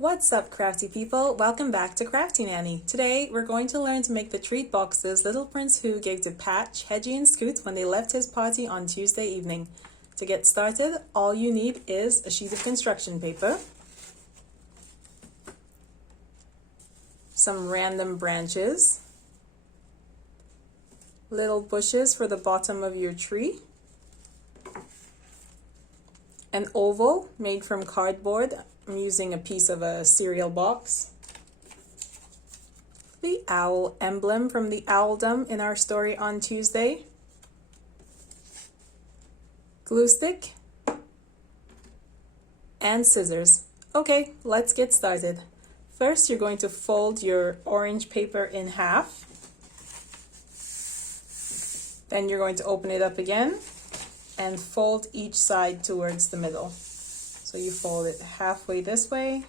What's up, crafty people? Welcome back to Crafty Nanny. Today we're going to learn to make the treat boxes Little Prince Who gave to Patch, Hedgy and Scoot when they left his party on Tuesday evening. To get started, all you need is a sheet of construction paper, some random branches, little bushes for the bottom of your tree, an oval made from cardboard. I'm using a piece of a cereal box. The owl emblem from the owldom in our story on Tuesday. Glue stick. And scissors. Okay, let's get started. First, you're going to fold your orange paper in half. Then you're going to open it up again and fold each side towards the middle. So you fold it halfway this way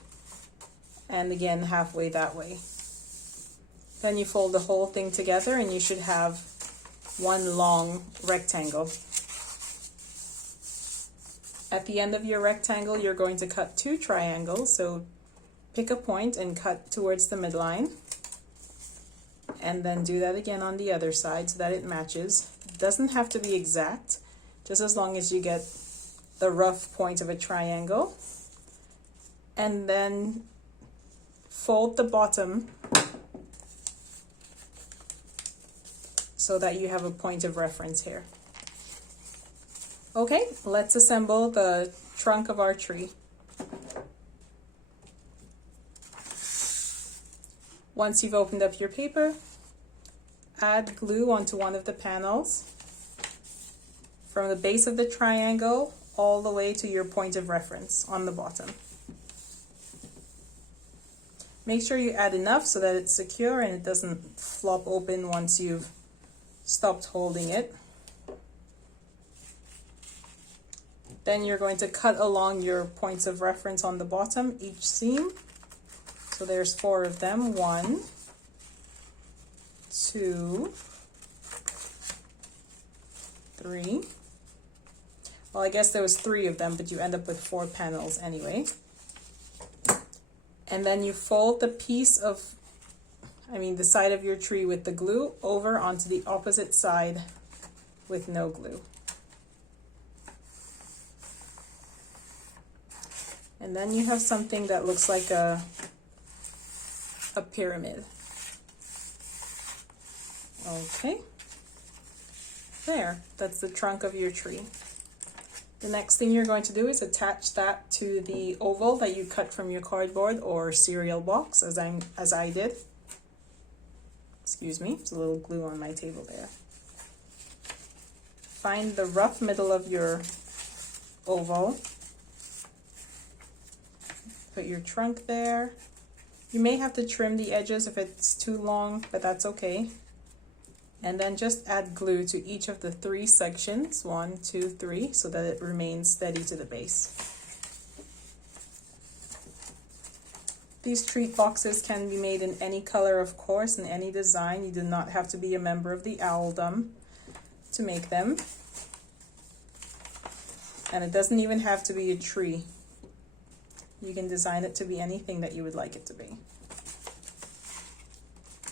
and again halfway that way. Then you fold the whole thing together and you should have one long rectangle. At the end of your rectangle, you're going to cut two triangles. So pick a point and cut towards the midline. And then do that again on the other side so that it matches. It doesn't have to be exact, just as long as you get the rough point of a triangle. And then fold the bottom so that you have a point of reference here. Okay, let's assemble the trunk of our tree. Once you've opened up your paper, add glue onto one of the panels from the base of the triangle all the way to your point of reference on the bottom. Make sure you add enough so that it's secure and it doesn't flop open once you've stopped holding it. Then you're going to cut along your points of reference on the bottom, each seam. So there's 4 of them. 1, 2, 3. Well, I guess there was 3 of them, but you end up with 4 panels anyway. And then you fold the piece of, the side of your tree with the glue over onto the opposite side with no glue. And then you have something that looks like a pyramid. Okay. There, that's the trunk of your tree. The next thing you're going to do is attach that to the oval that you cut from your cardboard or cereal box, as I did. Excuse me, there's a little glue on my table there. Find the rough middle of your oval. Put your trunk there. You may have to trim the edges if it's too long, but that's okay. And then just add glue to each of the 3 sections, 1, 2, 3, so that it remains steady to the base. These treat boxes can be made in any color, of course, in any design. You do not have to be a member of the owldom to make them. And it doesn't even have to be a tree. You can design it to be anything that you would like it to be.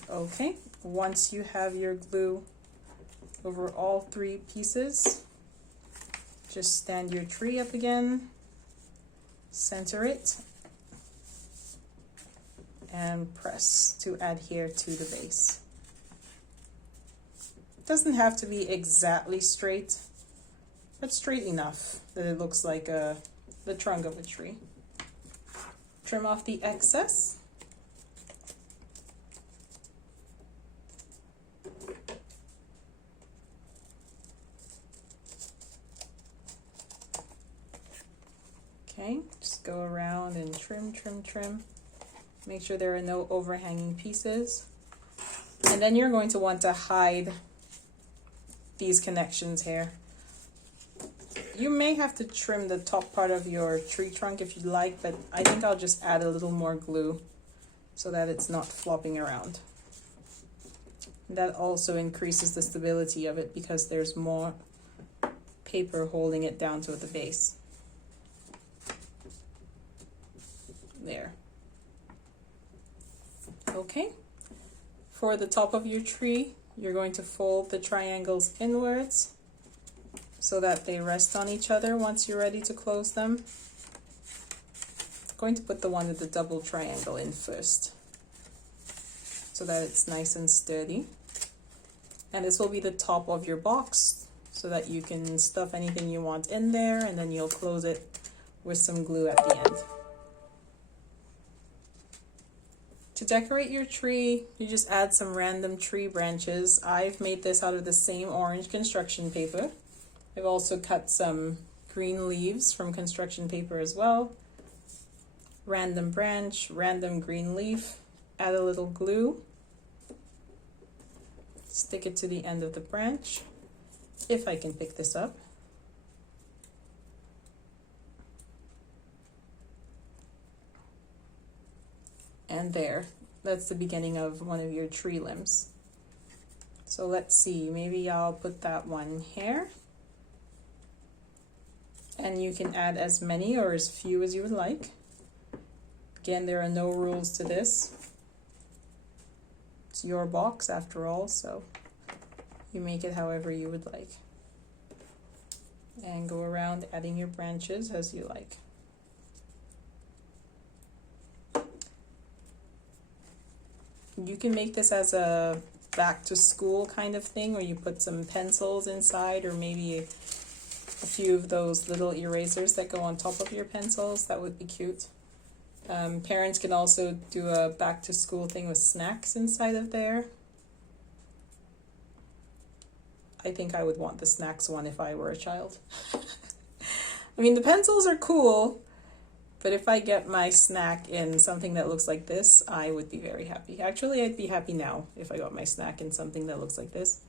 Okay. Once you have your glue over all 3 pieces, just stand your tree up again, center it, and press to adhere to the base. It doesn't have to be exactly straight, but straight enough that it looks like the trunk of a tree. Trim off the excess. Okay, just go around and trim, trim, trim. Make sure there are no overhanging pieces. And then you're going to want to hide these connections here. You may have to trim the top part of your tree trunk if you'd like, but I think I'll just add a little more glue so that it's not flopping around. That also increases the stability of it because there's more paper holding it down to the base. There. Okay, for the top of your tree, you're going to fold the triangles inwards so that they rest on each other once you're ready to close them. I'm going to put the one with the double triangle in first so that it's nice and sturdy. And this will be the top of your box so that you can stuff anything you want in there, and then you'll close it with some glue at the end. To decorate your tree, you just add some random tree branches. I've made this out of the same orange construction paper. I've also cut some green leaves from construction paper as well. Random branch, random green leaf, add a little glue. Stick it to the end of the branch, if I can pick this up. And there, that's the beginning of one of your tree limbs. So let's see, maybe I'll put that one here. And you can add as many or as few as you would like. Again, there are no rules to this. It's your box after all, so you make it however you would like. And go around adding your branches as you like. You can make this as a back to school kind of thing, where you put some pencils inside, or maybe a few of those little erasers that go on top of your pencils. That would be cute. Parents can also do a back to school thing with snacks inside of there. I think I would want the snacks one if I were a child. I mean, the pencils are cool, but if I get my snack in something that looks like this, I would be very happy. Actually, I'd be happy now if I got my snack in something that looks like this.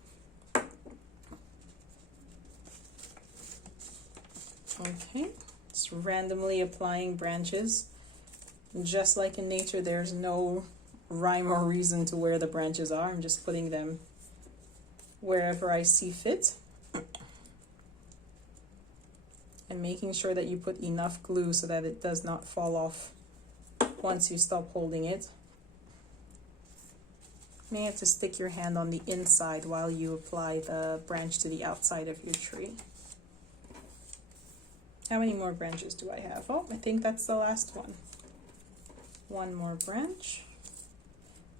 Okay, just randomly applying branches. Just like in nature, there's no rhyme or reason to where the branches are. I'm just putting them wherever I see fit. And making sure that you put enough glue so that it does not fall off once you stop holding it. You may have to stick your hand on the inside while you apply the branch to the outside of your tree. How many more branches do I have? Oh, I think that's the last one. One more branch.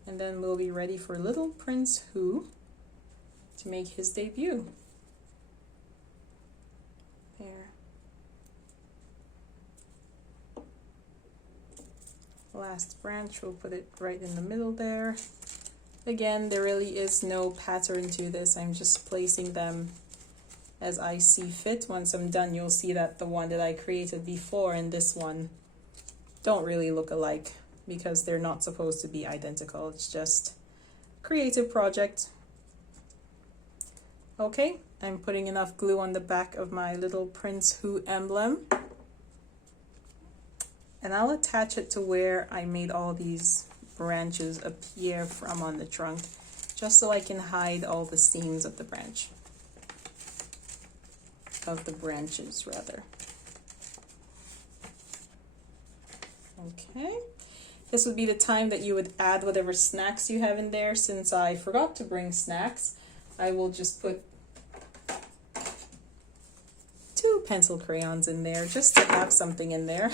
And then we'll be ready for little Prince Who to make his debut. There. Last branch, we'll put it right in the middle there. Again, there really is no pattern to this. I'm just placing them as I see fit. Once I'm done, you'll see that the one that I created before and this one don't really look alike because they're not supposed to be identical. It's just a creative project. Okay, I'm putting enough glue on the back of my little Prince Who emblem. And I'll attach it to where I made all these branches appear from on the trunk, just so I can hide all the seams of the branch. Of the branches, rather. Okay. This would be the time that you would add whatever snacks you have in there. Since I forgot to bring snacks, I will just put 2 pencil crayons in there just to have something in there.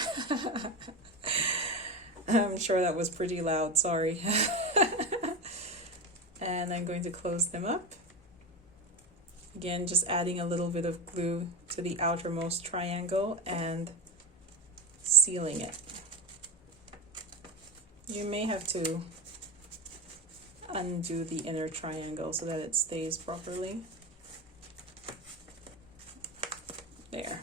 I'm sure that was pretty loud, sorry. And I'm going to close them up. Again, just adding a little bit of glue to the outermost triangle and sealing it. You may have to undo the inner triangle so that it stays properly. There.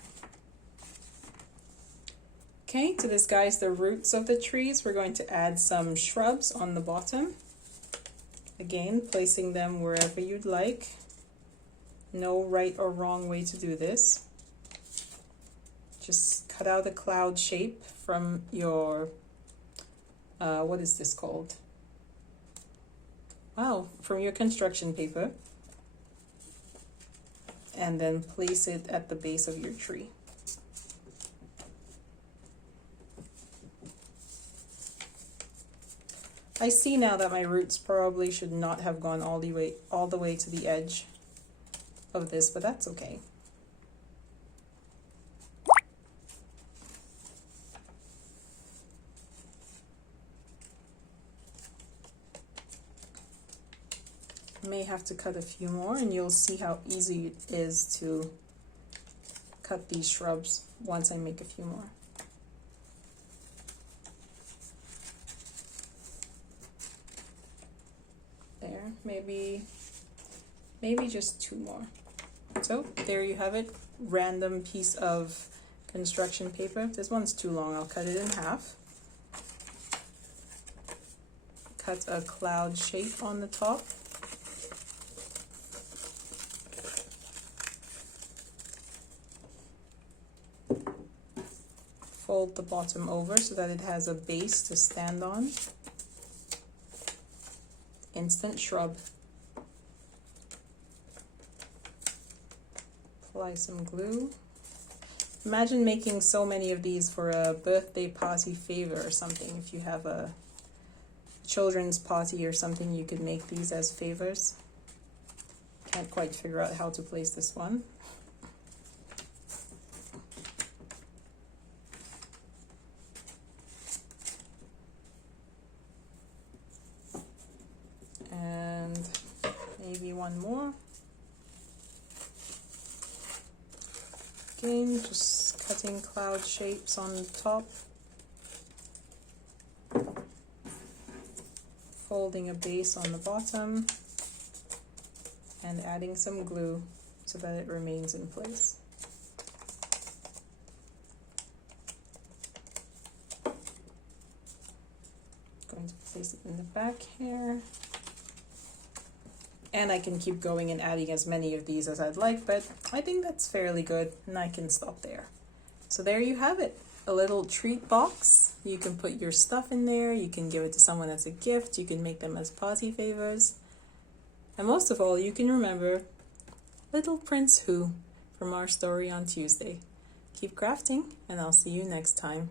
Okay, to disguise the roots of the trees, we're going to add some shrubs on the bottom. Again, placing them wherever you'd like. No right or wrong way to do this. Just cut out a cloud shape from your, what is this called? Wow, from your construction paper. And then place it at the base of your tree. I see now that my roots probably should not have gone all the way to the edge of this, but that's okay. May have to cut a few more, and you'll see how easy it is to cut these shrubs once I make a few more. There, maybe just 2 more. So there you have it, random piece of construction paper. This one's too long, I'll cut it in half. Cut a cloud shape on the top. Fold the bottom over so that it has a base to stand on. Instant shrub. Apply some glue. Imagine making so many of these for a birthday party favor or something. If you have a children's party or something, you could make these as favors. Can't quite figure out how to place this one. And maybe one more. Again, just cutting cloud shapes on the top. Folding a base on the bottom. And adding some glue so that it remains in place. Going to place it in the back here. And I can keep going and adding as many of these as I'd like, but I think that's fairly good, and I can stop there. So there you have it, a little treat box. You can put your stuff in there, you can give it to someone as a gift, you can make them as party favors. And most of all, you can remember Little Prince Who from our story on Tuesday. Keep crafting, and I'll see you next time.